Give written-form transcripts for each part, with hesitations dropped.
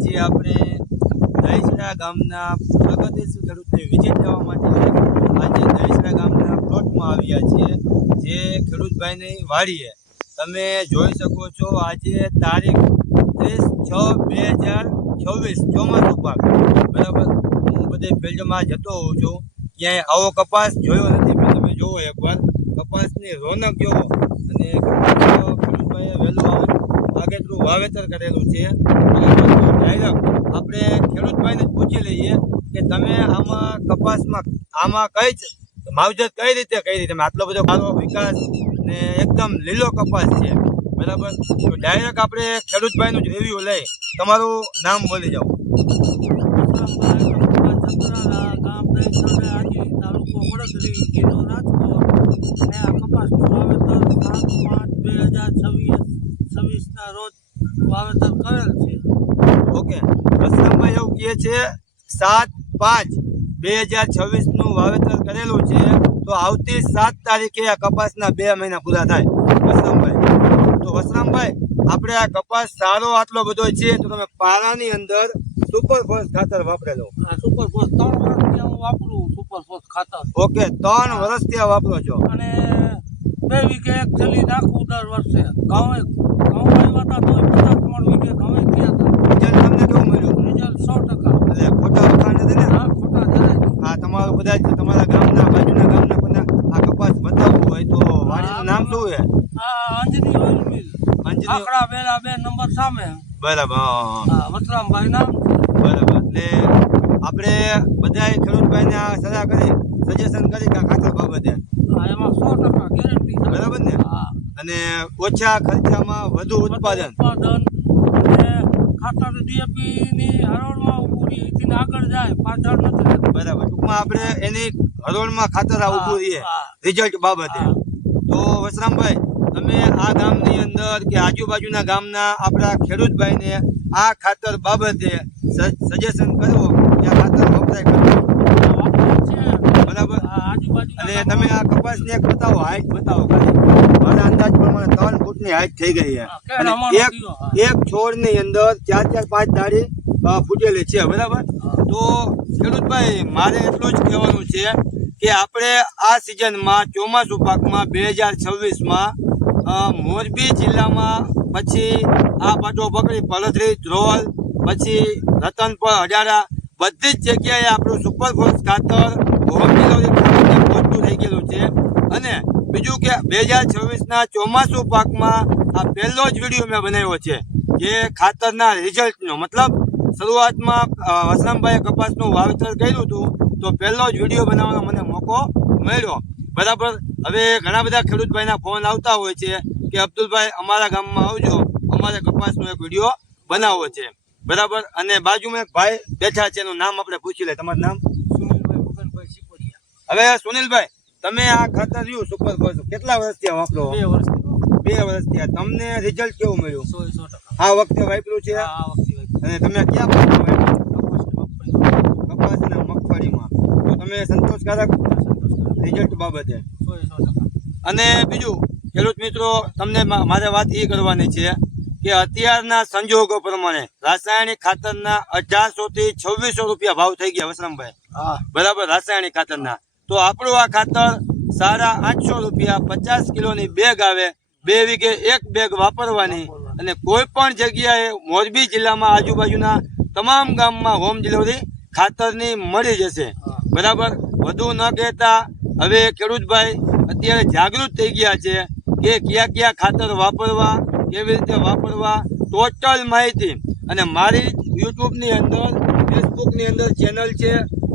આજે આપણે દહીસરા ગામના પ્રગતિશીલ ખેડૂતને વિઝિટ લેવા માટે આજે દહીસરા ગામના પ્લોટમાં આવ્યા છીએ, જે ખેડૂતભાઈની વાડીએ તમે જોઈ શકો છો. આજે તારીખ 30/6/2024 ચોમાસું પાક. બરાબર, હું બધે ફિલ્ડમાં જતો હોઉં છું, ક્યાંય આવો કપાસ જોયો નથી. પણ તમે જુઓ એકવાર કપાસની રોનક જોવો. અને ખેડૂતભાઈએ વહેલું આગેતરું વાવેતર કરેલું છે. ડાયરેક્ટ આપણે ખેડૂતભાઈને પૂછી લઈએ કે તમે આમાં કપાસમાં કઈ માવજત કઈ રીતે કરી? તમે આટલો બધો સારો વિકાસ ને એકદમ લીલો કપાસ છે. બરાબર, તો ડાયરેક્ટ આપણે ખેડૂતભાઈનું જ રિવ્યુ લઈ. તમારું નામ બોલી જાઓ. ગામ તાલુકો વડોદરી, જિલ્લો રાજકોટ. અને આ કપાસનું વાવેતર 7/5/2026 રોજ વાવેતર કરેલ છે. ઓકે, વસરામભાઈ એવું કહે છે 7/5/2026 નું વાવેતર કરેલું છે. તો આવતી 7 તારીખે આ કપાસના 2 મહિના પૂરા થાય. વસરામભાઈ, આપણે આ કપાસ સારો આટલો બધો છે, તો તમે પારાની અંદર સુપરફોસ ખાતર વાપરેલો? સુપરફોસ 3 વર્ષથી હું વાપરું સુપરફોસ ખાતર. ઓકે, 3 વર્ષથી વાપરો છો. અને 2 વીઘે એક થેલી નાખું દર વર્ષે. ઘઉં આવ્યા હતા તો 50 મણ વીઘે ઘઉં થયા હતા. રિઝલ્ટ તમને કેવું મળ્યું? રિઝલ્ટ 100%. એટલે ખોટા વખાણ નથી ને? હા, ખોટા જરાય નહીં. હા, તમારું કદાચ તમારા ગામના બાજુના ગામના કોઈને આ કપાસ બતાવવું હોય તો વાડીનું નામ શું છે? અંજની ઓઇલ મિલ, આકડા બેલા 2 નંબર સામે. બરાબર. હા, વસરામભાઈ નામ. બરાબર, એટલે આપણે બધાએ ખેડૂતભાઈને આ સલાહ કરી, સજેશન કરી કે આ ખાતર બાબતે. હા, એમાં 100% ગેરંટી છે. બરાબર ને? હા. અને ઓછા ખર્ચામાં વધુ ઉત્પાદન. અને ખાતર ડીએપી ની હરોળમાં પૂરી એથી આગળ જાય, પાછળ નથી. બરાબર, ટૂંકમાં આપણે એની હરોળમાં ખાતર આ ઊભું રહીએ રિઝલ્ટ બાબતે. તો વસરામભાઈ, તમે આ ગામની અંદર કે આજુબાજુના ગામના આપણા ખેડૂતભાઈને આ ખાતર બાબતે સજેશન કરવો કે આ ખાતર વપરાય કરવો. બરાબર. અને તમે આ કપાસની એક બતાવો, હાઈટ બતાવો ખાલી. મારા અંદાજ પ્રમાણે 3 ફૂટની હાઈટ થઈ ગઈ છે. અને એક છોડની અંદર 4-4-5 દાડી ફૂટેલી છે. બરાબર. તો ખેડૂતભાઈ, મારે એટલું જ કહેવાનું છે કે આપણે આ સિઝનમાં ચોમાસુ પાકમાં 2026માં મોરબી જિલ્લામાં, પછી આ પાટો પકડી પલથરી, ધ્રોલ, પછી રતનપર, હડારા, બધી જ જગ્યાએ આપણું સુપરફોસ ખાતર હોમ ડિલિવરી પહોંચતું થઈ ગયેલું છે. અને બીજું કે 2026ના ચોમાસુ પાકમાં આ પહેલો જ વિડીયો મેં બનાવ્યો છે જે ખાતરના રિઝલ્ટનો. મતલબ શરૂઆતમાં વસરામભાઈએ કપાસનું વાવેતર કર્યું હતું, તો પહેલો જ વિડીયો બનાવવાનો મને મોકો મળ્યો. બરાબર. હવે ઘણા બધા ખેડૂતભાઈના ફોન આવતા હોય છે કે અબ્દુલભાઈ, અમારા ગામમાં આવજો, અમારે કપાસનો એક વિડીયો બનાવવો છે. બરાબર. અને બાજુમાં એક ભાઈ બેઠા છે, એનું નામ આપણે પૂછી લે. તમારું નામ? સુનિલભાઈ મગનભાઈ સિકોડિયા. હવે સુનિલભાઈ, તમે આ ખાતર રહ્યું સુપરફોસ કેટલા વર્ષથી વાપરો? 2 વર્ષથી. 2 વર્ષથી. તમને રિઝલ્ટ કેવું મળ્યું? 100%. આ વખતે વાપર્યું છે? આ વખતે. અને તમે ક્યાં પાકમાં વાપર્યું? કપાસ અને મગફળીમાં. તો તમે સંતોષકારક રિઝલ્ટ બાબતે? 100%. અને બીજું ખેડૂત મિત્રો, તમને મારે વાત એ કરવાની છે કે અત્યારના સંજોગો પ્રમાણે રાસાયણિક ખાતરના 1800 થી 2600 રૂપિયા ભાવ થઈ ગયા વસરામભાઈ. હા. બરાબર, રાસાયણિક ખાતરના. તો આપણું આ ખાતર 850 રૂપિયા 50 કિલોની બેગ આવે, 2 વીઘે 1 બેગ વાપરવાની. અને કોઈ પણ જગ્યાએ મોરબી જિલ્લામાં આજુબાજુના તમામ ગામમાં હોમ ડિલિવરી ખાતરની મળી જશે. બરાબર. વધુ ન કહેતા હવે ખેડૂતભાઈ અત્યારે જાગૃત થઈ ગયા છે કે કયા ખાતર વાપરવા, કેવી રીતે વાપરવા, ટોટલ માહિતી. અને મારી યુટ્યુબની અંદર, ફેસબુકની અંદર ચેનલ છે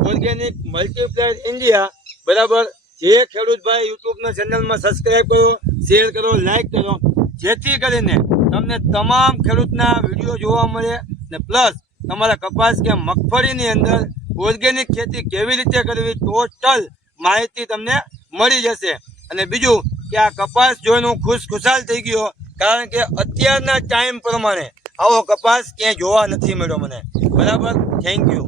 ઓર્ગેનિક મલ્ટીપ્લાયર ઇન્ડિયા. બરાબર. જે ખેડૂતભાઈ યુટ્યુબના ચેનલમાં સબસ્ક્રાઈબ કરો, શેર કરો, લાઈક કરો, જેથી કરીને તમને તમામ ખેડૂતના વિડીયો જોવા મળે. ને પ્લસ તમારા કપાસ કે મગફળીની અંદર ઓર્ગેનિક ખેતી કેવી રીતે કરવી, ટોટલ માહિતી તમને મળી જશે. અને બીજું કે આ કપાસ જોઈને હું ખુશાલ થઈ ગયો, કારણ કે અત્યારના ટાઈમ પ્રમાણે આવો કપાસ ક્યાંય જોવા નથી મળ્યો મને. બરાબર. Thank you.